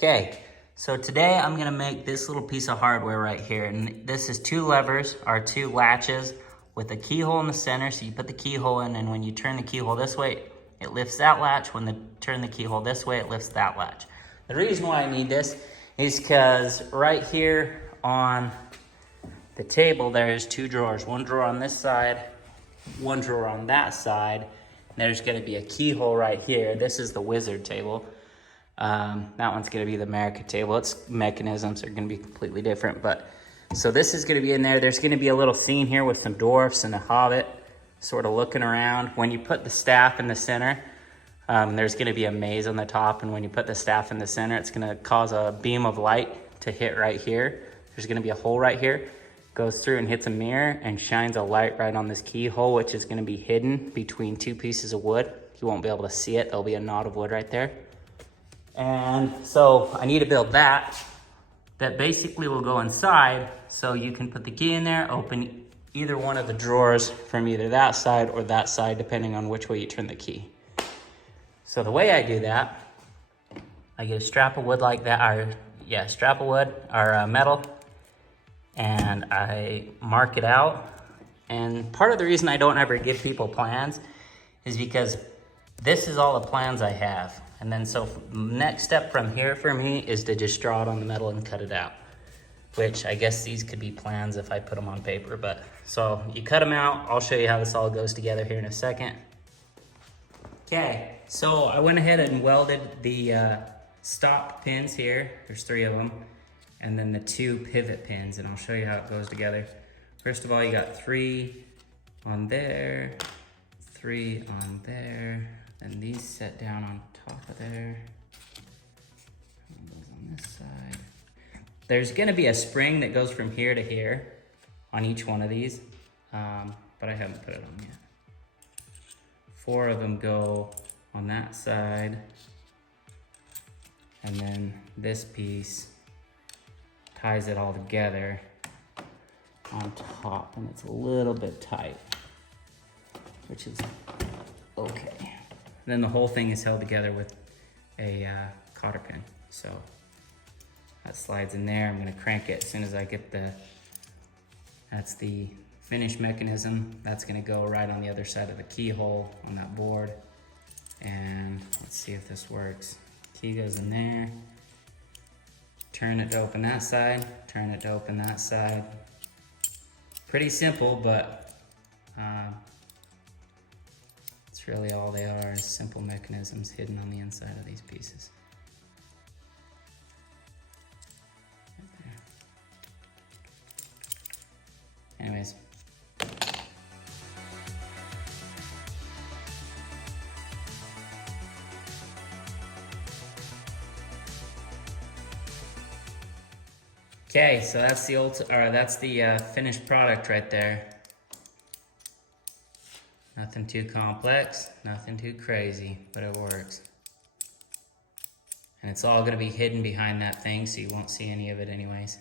Okay, so today I'm gonna make this little piece of hardware right here. And this is 2 levers, or 2 latches with a keyhole in the center. So you put the keyhole in, and when you turn the keyhole this way, it lifts that latch. When you turn the keyhole this way, it lifts that latch. The reason why I need this is because right here on the table, there's 2 drawers. 1 drawer on this side, 1 drawer on that side. There's gonna be a keyhole right here. This is the wizard table. That one's gonna be the America table. Its mechanisms are gonna be completely different, but so this is gonna be in there. There's gonna be a little scene here with some dwarfs and a hobbit sort of looking around. When you put the staff in the center, there's gonna be a maze on the top, and when you put the staff in the center, it's gonna cause a beam of light to hit right here. There's gonna be a hole right here, goes through and hits a mirror and shines a light right on this keyhole, which is gonna be hidden between 2 pieces of wood. You won't be able to see it. There'll be a knot of wood right there. And so I need to build that basically will go inside, so you can put the key in there, open either one of the drawers from either that side or that side, depending on which way you turn the key. So the way I do that, I get a strap of wood like that, strap of wood or metal, and I mark it out. And part of the reason I don't ever give people plans is because this is all the plans I have. And then so next step from here for me is to just draw it on the metal and cut it out, which I guess these could be plans if I put them on paper. But so you cut them out. I'll show you how this all goes together here in a second. Okay, so I went ahead and welded the stop pins here. There's 3 of them. And then the 2 pivot pins, and I'll show you how it goes together. First of all, you got 3 on there, 3 on there, and these set down on top of there. And goes on this side. There's gonna be a spring that goes from here to here on each one of these, but I haven't put it on yet. 4 of them go on that side, and then this piece ties it all together on top, and it's a little bit tight, which is okay. And then the whole thing is held together with a cotter pin. So that slides in there. I'm gonna crank it as soon as I get that's the finish mechanism. That's gonna go right on the other side of the keyhole on that board. And let's see if this works. Key goes in there. Turn it to open that side, turn it to open that side. Pretty simple, but it's really all they are is simple mechanisms hidden on the inside of these pieces. Right there. Anyways. Okay, so that's the finished product right there. Nothing too complex, nothing too crazy, but it works. And it's all gonna be hidden behind that thing, so you won't see any of it anyways.